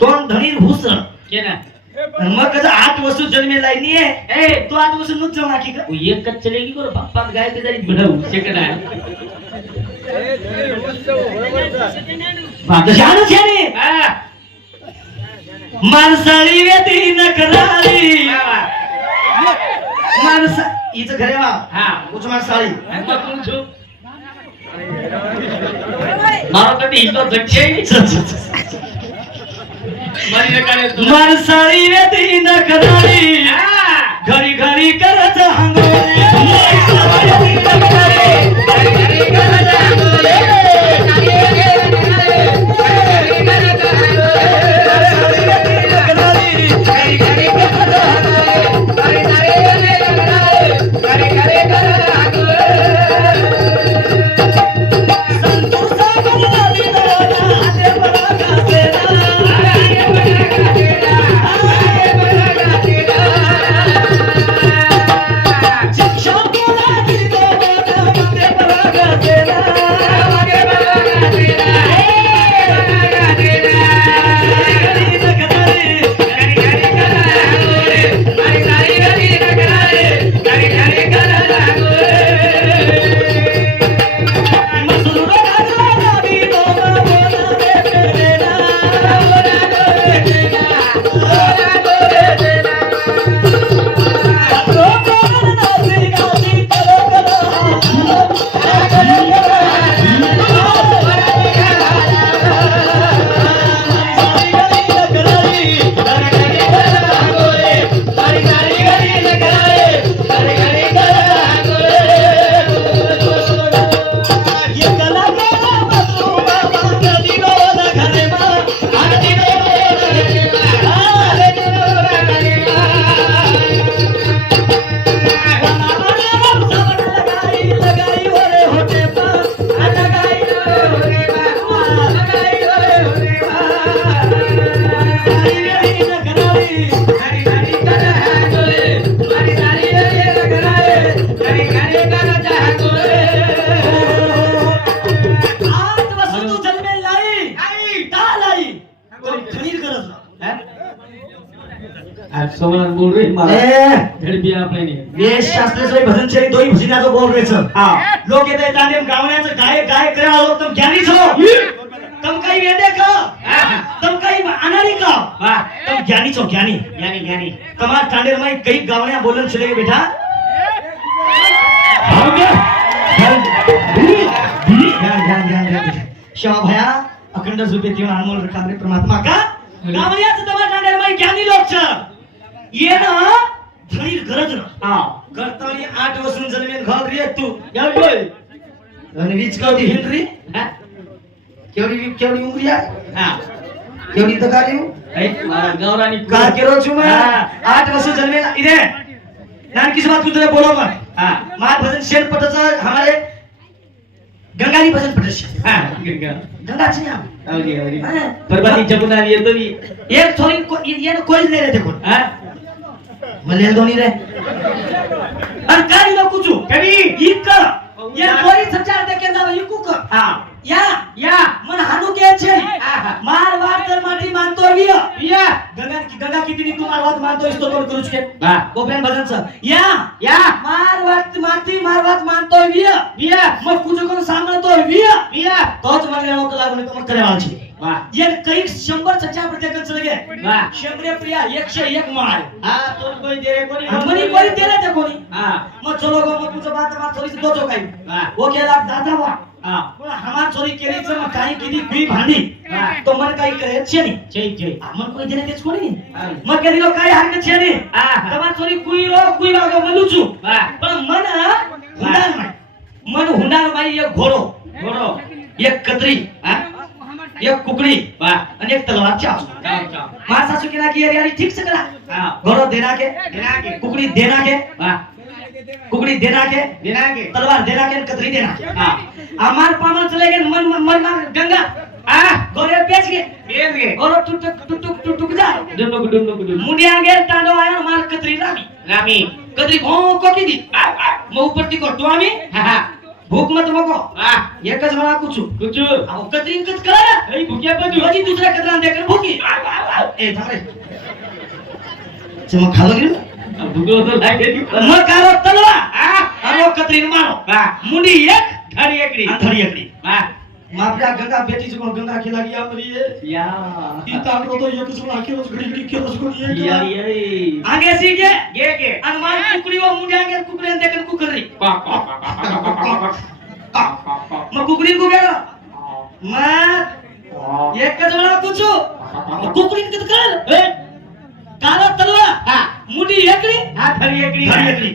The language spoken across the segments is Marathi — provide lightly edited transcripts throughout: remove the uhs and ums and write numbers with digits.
तो धनीर भूस केना मग कसं 8 वर्ष जन्मे लाईनी आहे ए तो 8 वर्ष नुच जाऊ नाकी का एक कच चलेगी को पप्पा गाय ते जाई बढाऊ सेकंड आहे बात जानो छेनी माणसाळी वेती नकरारी माणसा हिचं घरे वा हा उच माणसाळी मारो कधी हितो जगचे माणसाळी वेती नकरारी घरी घरी करत हंगोरी सोमनाथ बोल रही मारा धड़ बिया आपने वेश शास्त्राचं भजन चरी दोई भजनाचं बोल रेचं हां लोक येते तांडेम गावण्याचं गाय करा लोक तुम ज्ञानी छो तुम काही वेदे का तुम काही अनाड़ी का तुम ज्ञानी छो ज्ञानी तुम्हार तांडेर में कई गावण्या बोलन चले गए बेटा ध्यान क्षमा भया अखंड रूपे तीन अनमोल रखा रे परमात्मा का गावण्याचं तुम्हार तांडेर में ज्ञानी लोक छ ये ना धनीर गरज ना हां करतानी 8 वर्षून जन्मेन घाल रे तू या बोल आणि वीज कधी हिंद्री हां केवडी उंगरिया हां केवडी तकाली गौरानी का केरो छु मैं 8 वर्ष जन्मेन इधे नान किस बात तुझे बोलो मैं हां मार भजन शेर पटचं हमारे गंगानी भजन पटचं हां गंगा छी हम अवली परबानी जमुना ये तो भी एक थोड़ी ये कोई नहीं रहते कोण हां मले दोनी रे अन काय नको कुचू कभी इक ये कोई सच्चा दे के जाव इकू क हां या मन हानु के छे मार वार तर माटी मानतो विया गंगा किती तू मार वात मानतो इस्तो तोड करूच के हां गोपेन भजन छ या मार वात माटी मार वात मानतो विया मग कुचू कोण सांगतो विया तोच मन लेणो क लागून मग करे वाची ये कई 100 सच्चा प्रत्येक चले गए 100 प्रिया 101 मार हां तो कोई दे रे कोनी हमनी कोई दे रे ते कोनी हां मग चलो गो मग तुझं बात थोडी दोचो काही वो केला दादा वा हां पण हमार चोरी केली तर मग काही किती बी भांडी तो मन काही करे छे नी जय मन कोई दे रे तेच कोनी मग केली लो काही हरकत छे नी तमार चोरी कुई वागो मलुचू पण मन हुंडार माई एक घोडो एक कतरी एक कुकड़ी आणि एक तलवार चाव मां सासू की ना की यारी ठीक से करा घोड़ो देना के कुकड़ी देना के तलवार देना के कतरी देना के हमार पामल चले गए मन गंगा गोरे बेच गए गोरो टुक जा डुन्नुक मुंडिया गे तांडो आया हमार कतरी रामी कतरी भों को की दी मो ऊपर ती को तो आमी भूक मत मको હા एकच वेळा कुचू કુચુ अहो कतरी कच करा એ ભૂખ્યા બધું પછી दुसऱ्या कचरा देखकर भूकी ए थांबरे चमक खालो गेलो ભૂખો તો લાગે मग कारो तलवा હા अरे कतरीन मारो હા मुंडी एक ધરી એકડી अंधड़ी एकड़ी હા मापल्या गंगा बेटी से गंगा खिला गया मरी है યા ई तांडो तो एक सुना के उस घड़ी घड़ी के उस को ये યા યા आगे सीखे गे अनुमान कुकड़ी वो मुंडे आगे कुकड़ी देखकर कुकरी मग कुकड़ी को गेला मग एकच वेळा कुचू कुकड़ी कित कर ए काला तलवा હા मुंडी एकड़ी હા ધરી એકડી घड़ी एकड़ी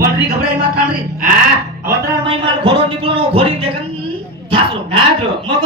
पंडरी घबराई मार कांडरी હા अवतरण माई मार घोडो निकलो घोडी देखन धासलो નાજો मग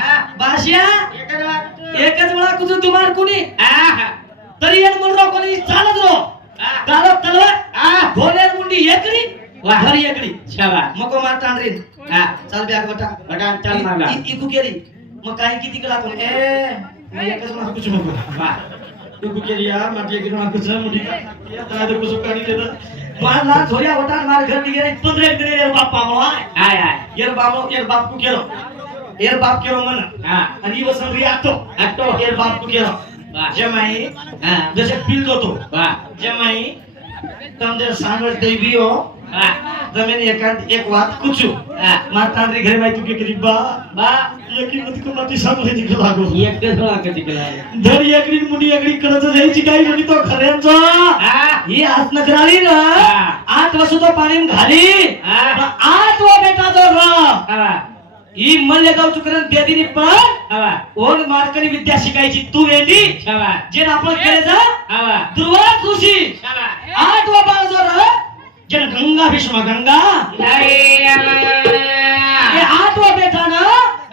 હા बाशिया એક જ વાત एकच वेळा कुचू तुम्हार कुणी હા तरी येन मुंडरो कोणी चालत रो હા काला तलवा હા घोड्यार मुंडी एकड़ी वाह. घरी एकड़ी શાબાશ मग मार कांडरी હા चाल ब्याग बटा બટા ચાલ માગા इकू केली मग काय किती कला तो ए मी एकच वेळा कुचू नको વાહ इकू केली यार माझी एक वेळा कुचू मुंडी काय तो कुचू काढी देत मार ला झोरिया होता मार घर निगे 15 दिन रे बाप पामो હાય હાય येर बाप को केलो येर बाप केलो मन હા आणि वसन री आतो આટો येर बाप को केलो વાહ जमाई હા जसे पिल दोतो વાહ जमाई तम जर सांगत देवी हो વાહ जमीन एक वात कुचू હા मार तांडरी घर माई तू के करीबा બા यकी मत को माटी सांगले निघ लागो એક જ થોડા કદી કલાય धर एकरी मुंडी एकरी कडच जायची काही मुली तो खऱ्यांचा હા ही हात नकराली ना हा. 8 वर्ष तो पाणी घाली हा. 8 वा बेटा जो रा આવા ही मल्लेगाव चुकरन बेदीनी पण આવા ओन मार्कनी विद्या शिकायची तू वेंडी શાબાશ जे आपण केले जा આવા दुर्वा ऋषी શાબાશ 8 वा बाळ जो रा जन गंगा भीष्म गंगा જય ये 8 वा बेटा ना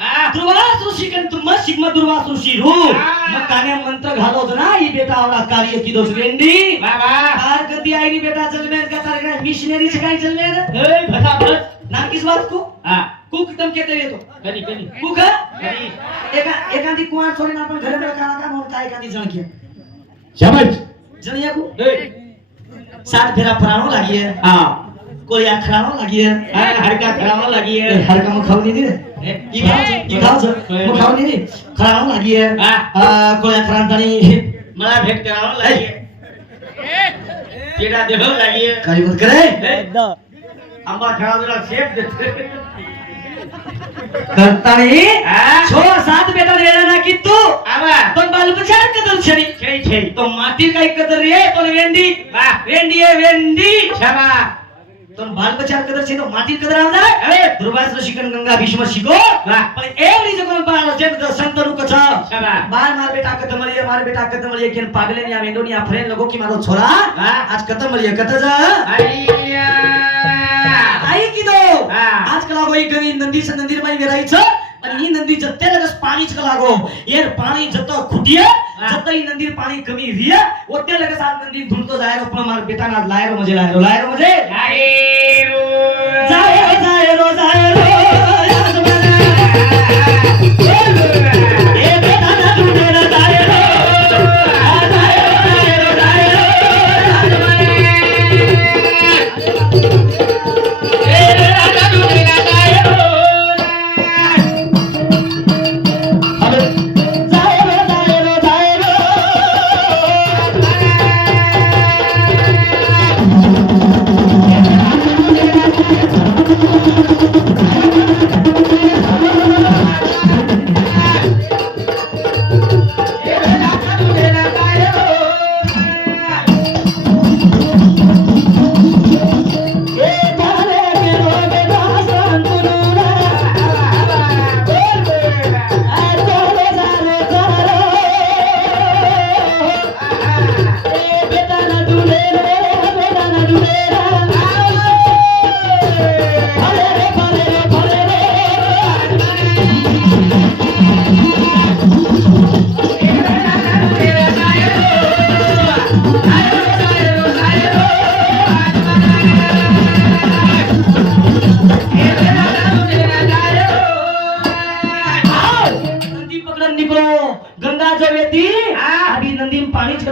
હા दुर्वास ऋषी कन तुम सिग्मा दुर्वास ऋषी रू हा. मग काने मंत्र घालो ना ही बेटा आवडा कार्य की दोष वेंडी વાહ વાહ कार गती आईनी बेटा चलमेन का तार मिशनरी से काय चलमेन એ ફટાફટ ना किस बात को હા कुक तम कहते ये तो કદી કદી कुक કદી एकांती कुआर छोड़ीने आपण घरे में खाना का मोन काय एकांती जण के શાબાશ जणिया को એ सात फेरा फरानो लागी है હા कोई आखरानो लागी है હા હરકા ખરાવા લાગી ए, હે हर का मुखाव नहीं दे એ ई खाओ मुखाव नहीं खरानो लागी है હા कोई आखरान तनी मला भेट करावा લાગી કેડા દેવો લાગી काही मत करे આંબા ખાવા શેપ દે करतानी હા 6-7 बेटा लेला ना की तू આવા पण बालपचार कदर छडी छै छै तो माटी काही कदर रे पण वेंडी વાહ वेंडी आहे वेंडी શાબાશ तो बालपचार कदर छे तो माटी कदर आव जाय अरे दुर्वास ऋषिकन गंगा भीष्म शिको વાહ पण एवढी जगन बाळ जेम संत रुक छ શાબાશ बाल मार बेटा कतमलिए मार बेटा कतमलिए केन पागले नि आ वेंडोनिया फ्रेंड लोगो की मारो छोरा વાહ आज कतमलिए कत जा આઈયા आई की दो हा. आज कला गोई गवी नंदी से नंदीर माई वेराई छ आणि ही नंदी जत्ते लगस पाणी च लागो येर पाणी जत खुटिया हा. जत ही नंदीर पाणी कमी रिया ओते लगस आज नंदी धुलतो जायरो पण मार बेटा ना लायरो मजे लायरो मजे આઈરો जायरो याद मना ए बेटा ना ढूंढे ना जायरो याद मना એ રાજા દુનિયા જાયો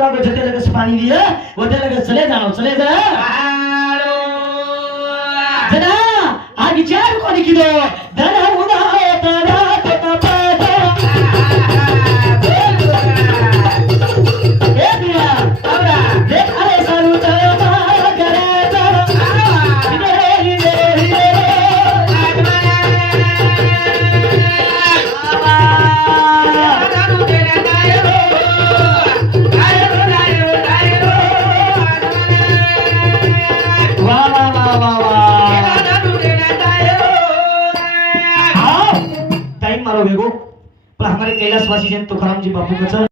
अबे जायरो पानी दिए वो चले जा હાલો जना आगे विचार कोणी किदो धन उदा तरा तपाद हे दिया आवरा देख अरे सारू तळमा करायचा हिरे हिरे हिरे वा वा वा वा वा टाइम मारो बेगो पर हमारे कैलाशवासी जन तुकाराम जी बापू का